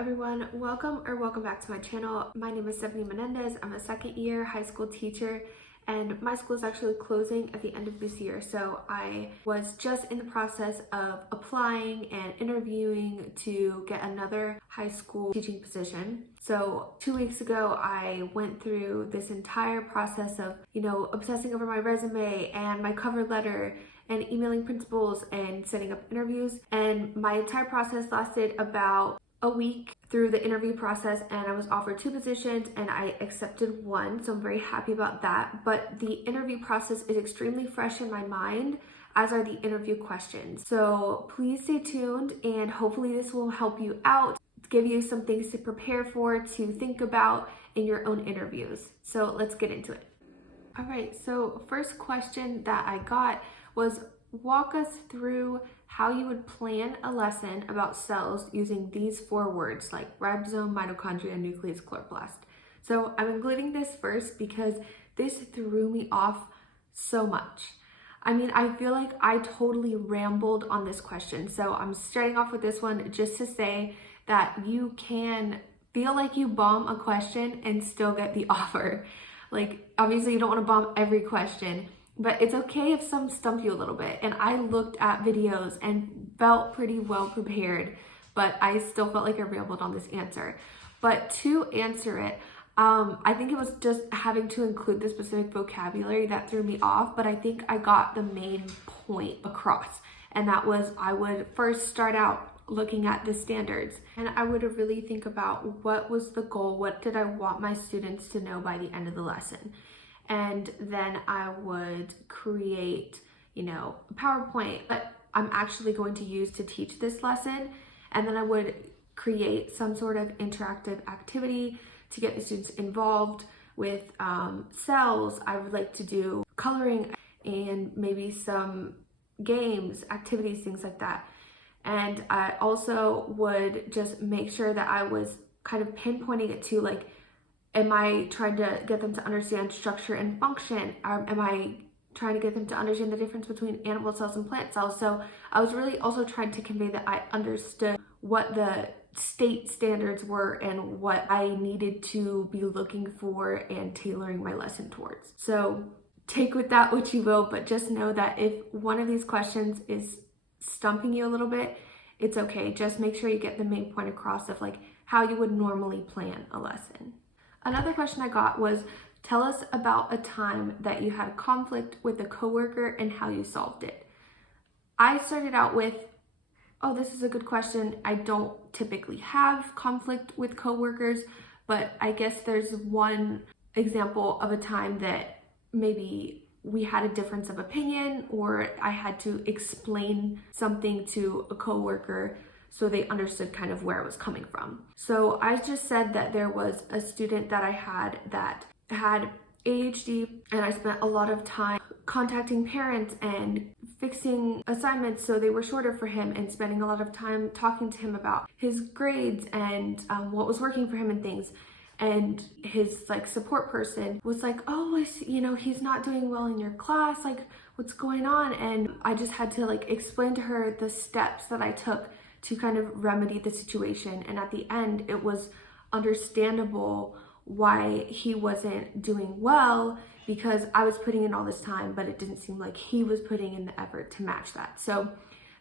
everyone, welcome back to my channel. My name is Stephanie Menendez. I'm a second year high school teacher and my school is actually closing at the end of this year. So I was just in the process of applying and interviewing to get another high school teaching position. So 2 weeks ago, I went through this entire process of, obsessing over my resume and my cover letter and emailing principals and setting up interviews. And my entire process lasted about a week through the interview process, and I was offered 2 positions and I accepted one, so I'm very happy about that. But the interview process is extremely fresh in my mind, as are the interview questions. So please stay tuned and hopefully this will help you out, give you some things to prepare for, to think about in your own interviews. So let's get into it. All right, so first question that I got was, walk us through how you would plan a lesson about cells using these 4 words like ribosome, mitochondria, nucleus, chloroplast. So I'm including this first because this threw me off so much. I mean, I feel like I totally rambled on this question. So I'm starting off with this one just to say that you can feel like you bomb a question and still get the offer. Like, obviously you don't want to bomb every question, but it's okay if some stump you a little bit. And I looked at videos and felt pretty well prepared, but I still felt like I rambled on this answer. But to answer it, I think it was just having to include the specific vocabulary that threw me off, but I think I got the main point across. And that was, I would first start out looking at the standards, and I would really think about what was the goal, what did I want my students to know by the end of the lesson. And then I would create, a PowerPoint that I'm actually going to use to teach this lesson. And then I would create some sort of interactive activity to get the students involved with cells. I would like to do coloring and maybe some games, activities, things like that. And I also would just make sure that I was kind of pinpointing it to, like, am I trying to get them to understand structure and function? Am I trying to get them to understand the difference between animal cells and plant cells? So I was really also trying to convey that I understood what the state standards were and what I needed to be looking for and tailoring my lesson towards. So take with that what you will, but just know that if one of these questions is stumping you a little bit, it's okay. Just make sure you get the main point across of like how you would normally plan a lesson. Another question I got was, tell us about a time that you had a conflict with a coworker and how you solved it. I started out with, oh, this is a good question. I don't typically have conflict with coworkers, but I guess there's one example of a time that maybe we had a difference of opinion, or I had to explain something to a coworker so they understood kind of where I was coming from. So I just said that there was a student that I had that had ADHD, and I spent a lot of time contacting parents and fixing assignments so they were shorter for him, and spending a lot of time talking to him about his grades and what was working for him and things. And his support person was like, oh, he's not doing well in your class, like what's going on? And I just had to explain to her the steps that I took to kind of remedy the situation. And at the end, it was understandable why he wasn't doing well, because I was putting in all this time, but it didn't seem like he was putting in the effort to match that. So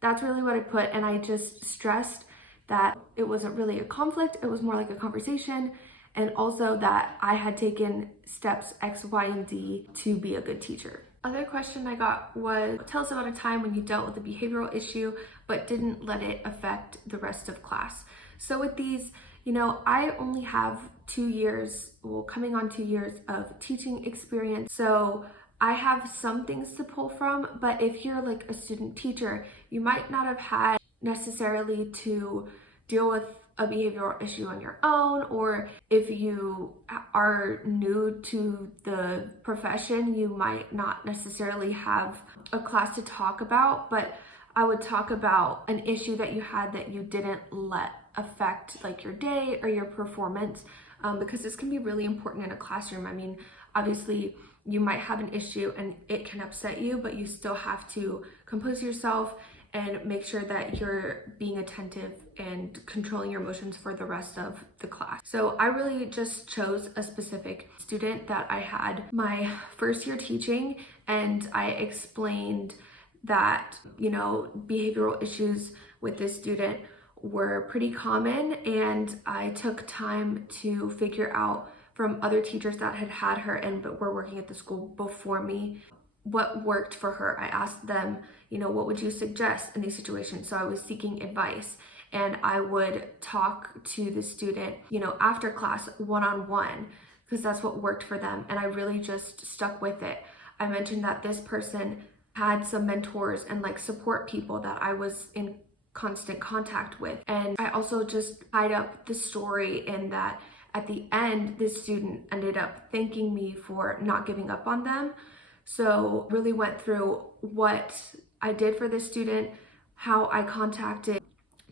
that's really what I put. And I just stressed that it wasn't really a conflict, it was more like a conversation. And also that I had taken steps X, Y, and Z to be a good teacher. Other question I got was, tell us about a time when you dealt with a behavioral issue but didn't let it affect the rest of class. So with these, I only have 2 years, coming on 2 years of teaching experience. So I have some things to pull from, but if you're like a student teacher, you might not have had necessarily to deal with a behavioral issue on your own, or if you are new to the profession, you might not necessarily have a class to talk about. But I would talk about an issue that you had that you didn't let affect your day or your performance, because this can be really important in a classroom. I mean, obviously you might have an issue and it can upset you, but you still have to compose yourself and make sure that you're being attentive and controlling your emotions for the rest of the class. So I really just chose a specific student that I had my first year teaching, and I explained that, behavioral issues with this student were pretty common, and I took time to figure out from other teachers that had her and were working at the school before me what worked for her. I asked them, what would you suggest in these situations? So I was seeking advice, and I would talk to the student, after class one-on-one, because that's what worked for them. And I really just stuck with it. I mentioned that this person had some mentors and support people that I was in constant contact with. And I also just tied up the story in that at the end, this student ended up thanking me for not giving up on them. So really went through what I did for this student, how I contacted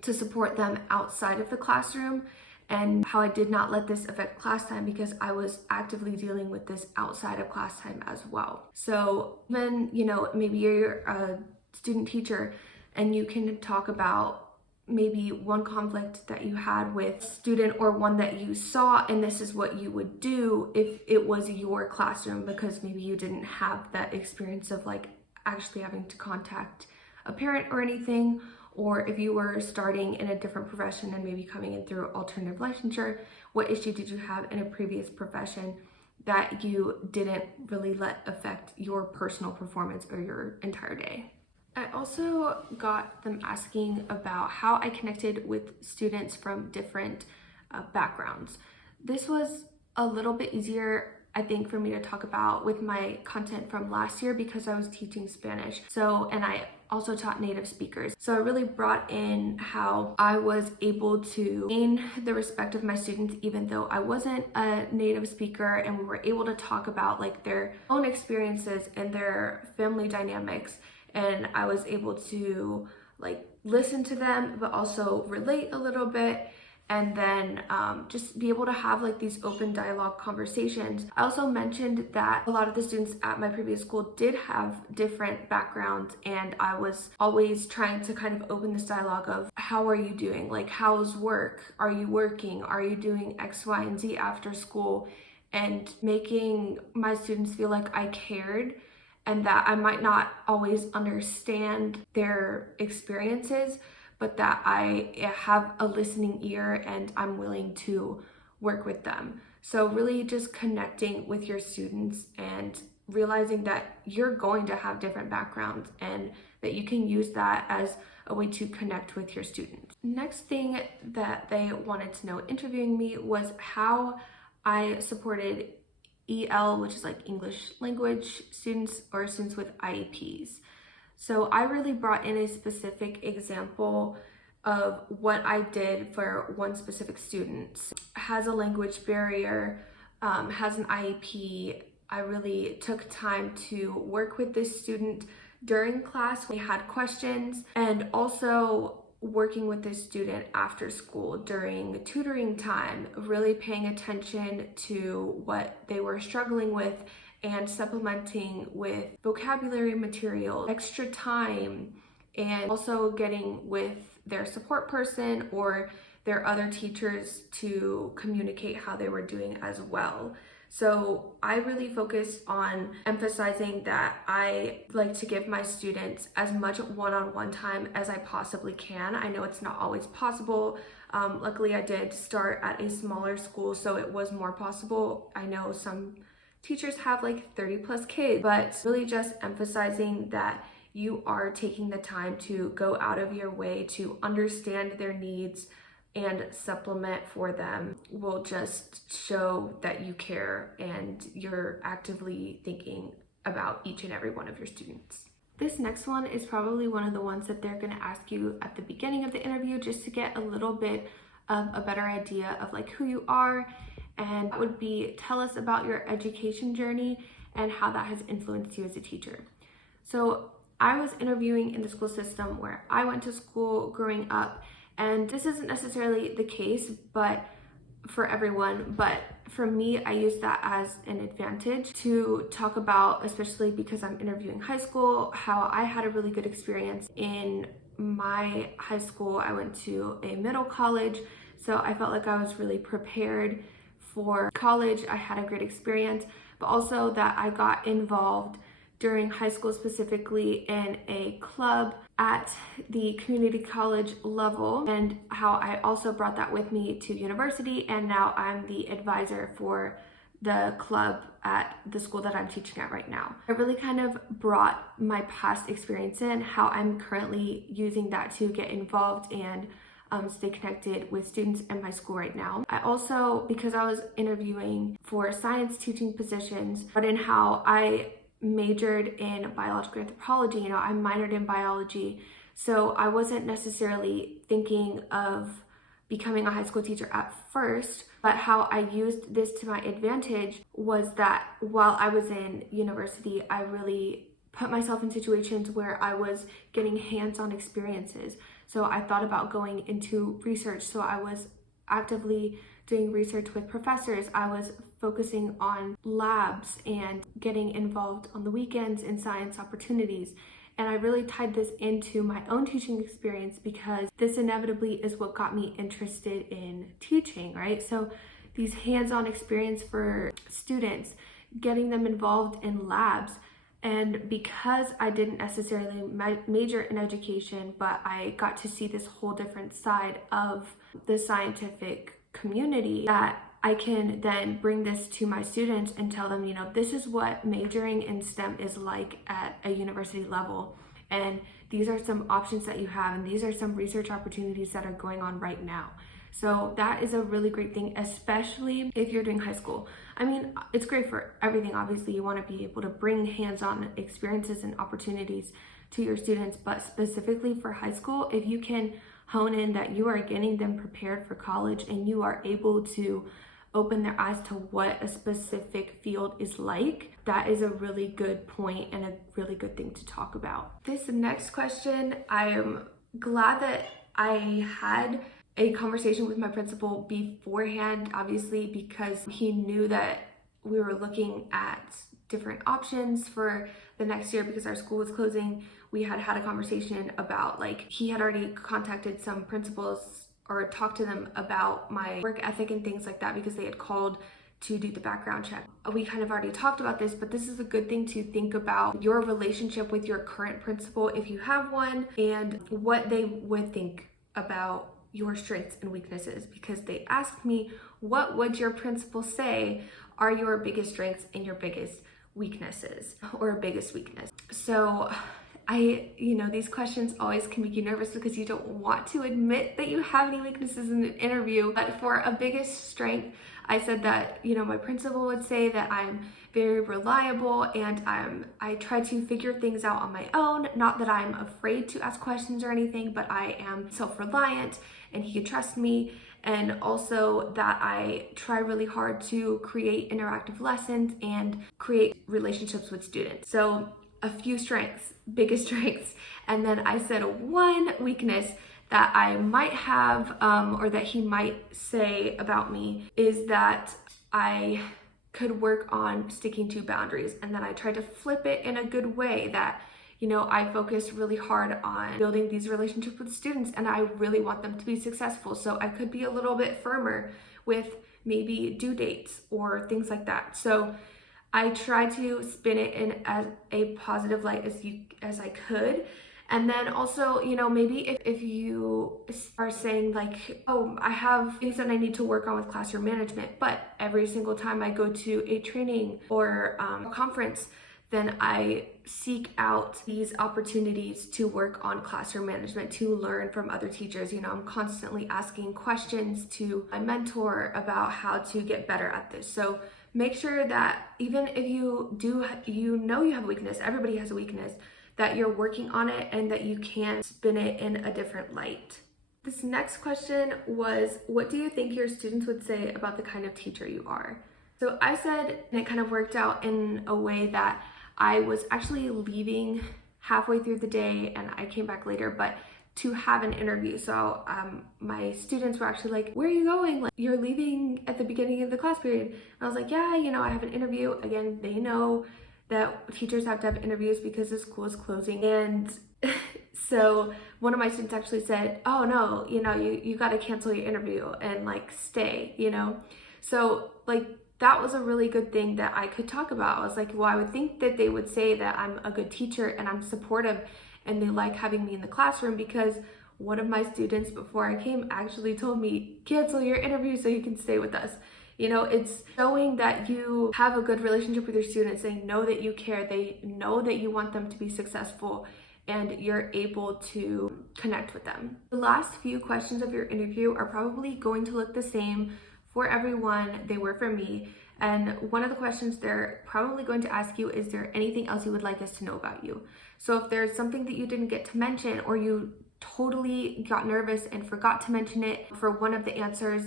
to support them outside of the classroom, and how I did not let this affect class time because I was actively dealing with this outside of class time as well. So even, maybe you're a student teacher and you can talk about maybe one conflict that you had with a student, or one that you saw, and this is what you would do if it was your classroom, because maybe you didn't have that experience of actually having to contact a parent or anything, or if you were starting in a different profession and maybe coming in through alternative licensure, what issue did you have in a previous profession that you didn't really let affect your personal performance or your entire day? I also got them asking about how I connected with students from different backgrounds. This was a little bit easier, I think, for me to talk about with my content from last year because I was teaching Spanish. And I also taught native speakers. So I really brought in how I was able to gain the respect of my students even though I wasn't a native speaker, and we were able to talk about their own experiences and their family dynamics. And I was able to listen to them, but also relate a little bit, and then just be able to have these open dialogue conversations. I also mentioned that a lot of the students at my previous school did have different backgrounds, and I was always trying to kind of open this dialogue of how are you doing? How's work? Are you working? Are you doing X, Y, and Z after school? And making my students feel like I cared, and that I might not always understand their experiences, but that I have a listening ear and I'm willing to work with them. So really just connecting with your students and realizing that you're going to have different backgrounds and that you can use that as a way to connect with your students. Next thing that they wanted to know interviewing me was how I supported EL, which is English language students or students with IEPs. So I really brought in a specific example of what I did for one specific student. Has a language barrier, has an IEP. I really took time to work with this student during class. We had questions, and also working with this student after school during tutoring time, really paying attention to what they were struggling with and supplementing with vocabulary material, extra time, and also getting with their support person or their other teachers to communicate how they were doing as well. So I really focused on emphasizing that I like to give my students as much one-on-one time as I possibly can. I know it's not always possible. Luckily, I did start at a smaller school, so it was more possible. I know some teachers have 30 plus kids, but really just emphasizing that you are taking the time to go out of your way to understand their needs and supplement for them will just show that you care and you're actively thinking about each and every one of your students. This next one is probably one of the ones that they're going to ask you at the beginning of the interview just to get a little bit of a better idea of who you are, and that would be tell us about your education journey and how that has influenced you as a teacher. So I was interviewing in the school system where I went to school growing up, and this isn't necessarily the case but for everyone, but for me, I use that as an advantage to talk about, especially because I'm interviewing high school, how I had a really good experience in my high school, I went to a middle college, so I felt like I was really prepared for college. I had a great experience, but also that I got involved during high school, specifically in a club at the community college level, and how I also brought that with me to university, and now I'm the advisor for the club at the school that I'm teaching at right now. I really kind of brought my past experience in, how I'm currently using that to get involved and stay connected with students in my school right now. I also, because I was interviewing for science teaching positions, but in how I majored in biological anthropology, I minored in biology, so I wasn't necessarily thinking of becoming a high school teacher at first, but how I used this to my advantage was that while I was in university, I really put myself in situations where I was getting hands-on experiences. So I thought about going into research. So I was actively doing research with professors. I was focusing on labs and getting involved on the weekends in science opportunities. And I really tied this into my own teaching experience because this inevitably is what got me interested in teaching, right? So these hands-on experience for students, getting them involved in labs. And because I didn't necessarily major in education, but I got to see this whole different side of the scientific community, that I can then bring this to my students and tell them, this is what majoring in STEM is like at a university level. And these are some options that you have, and these are some research opportunities that are going on right now. So that is a really great thing, especially if you're doing high school. I mean, it's great for everything. Obviously, you want to be able to bring hands-on experiences and opportunities to your students, but specifically for high school, if you can hone in that you are getting them prepared for college and you are able to open their eyes to what a specific field is like, that is a really good point and a really good thing to talk about. This next question, I am glad that I had a conversation with my principal beforehand, obviously, because he knew that we were looking at different options for the next year because our school was closing. We had a conversation about, he had already contacted some principals or talk to them about my work ethic and things like that because they had called to do the background check. We kind of already talked about this, but this is a good thing to think about your relationship with your current principal, if you have one, and what they would think about your strengths and weaknesses, because they asked me, what would your principal say are your biggest strengths and your biggest weaknesses, or biggest weakness? So these questions always can make you nervous because you don't want to admit that you have any weaknesses in an interview. But for a biggest strength, I said that, my principal would say that I'm very reliable and I try to figure things out on my own. Not that I'm afraid to ask questions or anything, but I am self-reliant and he can trust me. And also that I try really hard to create interactive lessons and create relationships with students. So a few strengths, biggest strengths. And then I said one weakness that I might have, or that he might say about me, is that I could work on sticking to boundaries. And then I tried to flip it in a good way that, I focus really hard on building these relationships with students and I really want them to be successful. So I could be a little bit firmer with maybe due dates or things like that. So I try to spin it in as a positive light as I could. And then also, maybe if you are saying oh, I have things that I need to work on with classroom management, but every single time I go to a training or a conference, then I seek out these opportunities to work on classroom management, to learn from other teachers. I'm constantly asking questions to my mentor about how to get better at this. So make sure that even if you have a weakness, everybody has a weakness, that you're working on it and that you can spin it in a different light. This next question was, what do you think your students would say about the kind of teacher you are? So I said, and it kind of worked out in a way that I was actually leaving halfway through the day and I came back later, but to have an interview. So my students were actually like, where are you going? You're leaving at the beginning of the class period. And I was like, yeah, I have an interview. Again, they know that teachers have to have interviews because the school is closing. And So one of my students actually said, oh no, you got to cancel your interview and like stay. So like that was a really good thing that I could talk about. I was like, well, I would think that they would say that I'm a good teacher and I'm supportive and they like having me in the classroom, because one of my students before I came actually told me, cancel your interview so you can stay with us. It's showing that you have a good relationship with your students. They know that you care. They know that you want them to be successful, and you're able to connect with them. The last few questions of your interview are probably going to look the same for everyone. They were for me. And one of the questions they're probably going to ask you, is there anything else you would like us to know about you? So if there's something that you didn't get to mention, or you totally got nervous and forgot to mention it for one of the answers,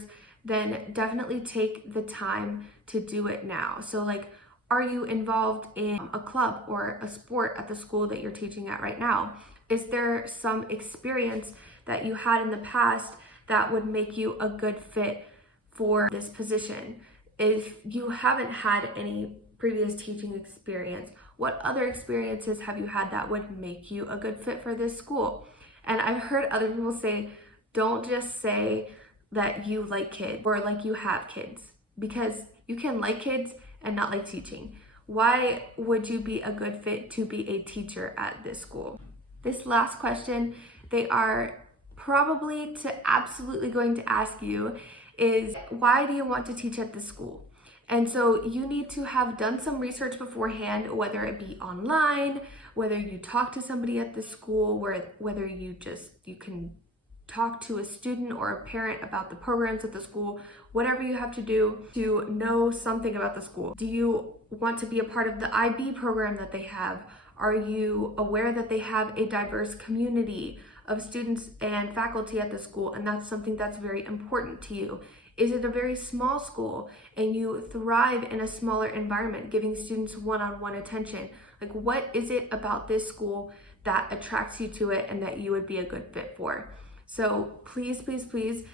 then definitely take the time to do it now. So like, are you involved in a club or a sport at the school that you're teaching at right now? Is there some experience that you had in the past that would make you a good fit for this position? If you haven't had any previous teaching experience, what other experiences have you had that would make you a good fit for this school? And I've heard other people say, don't just say that you like kids or like you have kids, because you can like kids and not like teaching. Why would you be a good fit to be a teacher at this school? This last question, they are probably absolutely going to ask you is, why do you want to teach at this school? And so you need to have done some research beforehand, whether it be online, whether you talk to somebody at the school, whether you can talk to a student or a parent about the programs at the school, whatever you have to do to know something about the school. Do you want to be a part of the IB program that they have? Are you aware that they have a diverse community of students and faculty at the school, and that's something that's very important to you? Is it a very small school and you thrive in a smaller environment, giving students one-on-one attention? Like, what is it about this school that attracts you to it and that you would be a good fit for? So please, please, please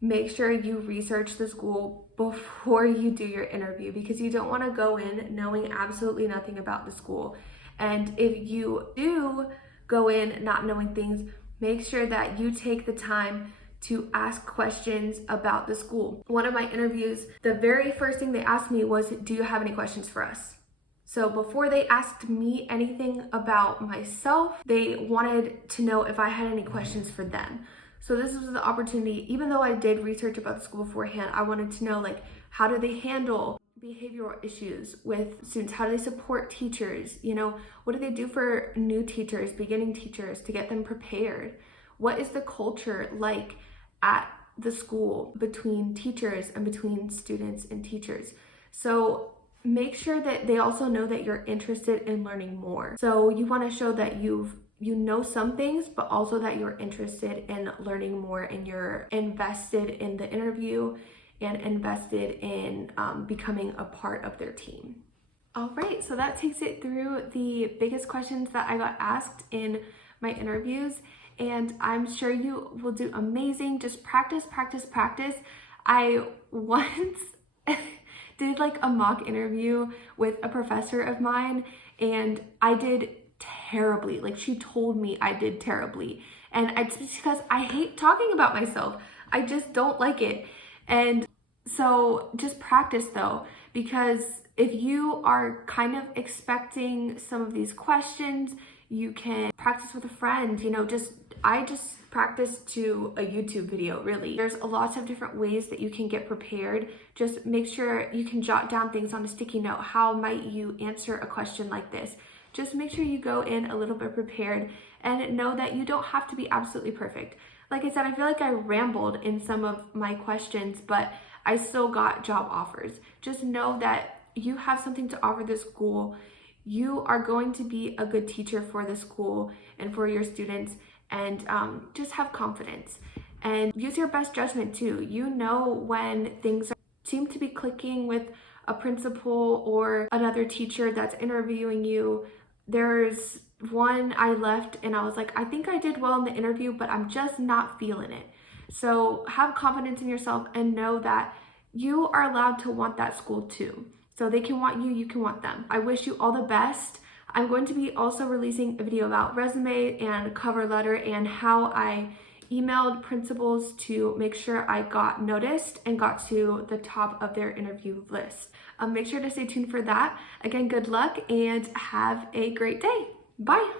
make sure you research the school before you do your interview, because you don't want to go in knowing absolutely nothing about the school. And if you do go in not knowing things, make sure that you take the time to ask questions about the school. One of my interviews, the very first thing they asked me was, do you have any questions for us? So before they asked me anything about myself, they wanted to know if I had any questions for them. So this was the opportunity. Even though I did research about the school beforehand, I wanted to know, like, how do they handle behavioral issues with students? How do they support teachers? What do they do for new teachers, beginning teachers, to get them prepared? What is the culture like at the school between teachers and between students and teachers? So make sure that they also know that you're interested in learning more. So you want to show that you know some things, but also that you're interested in learning more, and you're invested in the interview and invested in becoming a part of their team. All right, so that takes it through the biggest questions that I got asked in my interviews, and I'm sure you will do amazing. Just practice, practice, practice. I once did like a mock interview with a professor of mine, and I did terribly. Like, she told me I did terribly, and it's because I hate talking about myself. I just don't like it. And so just practice though, because if you are kind of expecting some of these questions, you can practice with a friend. I just practiced to a YouTube video, really. There's lots of different ways that you can get prepared. Just make sure you can jot down things on a sticky note. How might you answer a question like this? Just make sure you go in a little bit prepared, and know that you don't have to be absolutely perfect. Like I said, I feel like I rambled in some of my questions, but I still got job offers. Just know that you have something to offer this school. You are going to be a good teacher for the school and for your students, and just have confidence and use your best judgment too. When things seem to be clicking with a principal or another teacher that's interviewing you. There's one I left and I was like, I think I did well in the interview, but I'm just not feeling it. So have confidence in yourself and know that you are allowed to want that school too. So they can want you, you can want them. I wish you all the best. I'm going to be also releasing a video about resume and cover letter and how I emailed principals to make sure I got noticed and got to the top of their interview list. Make sure to stay tuned for that. Again, good luck and have a great day. Bye.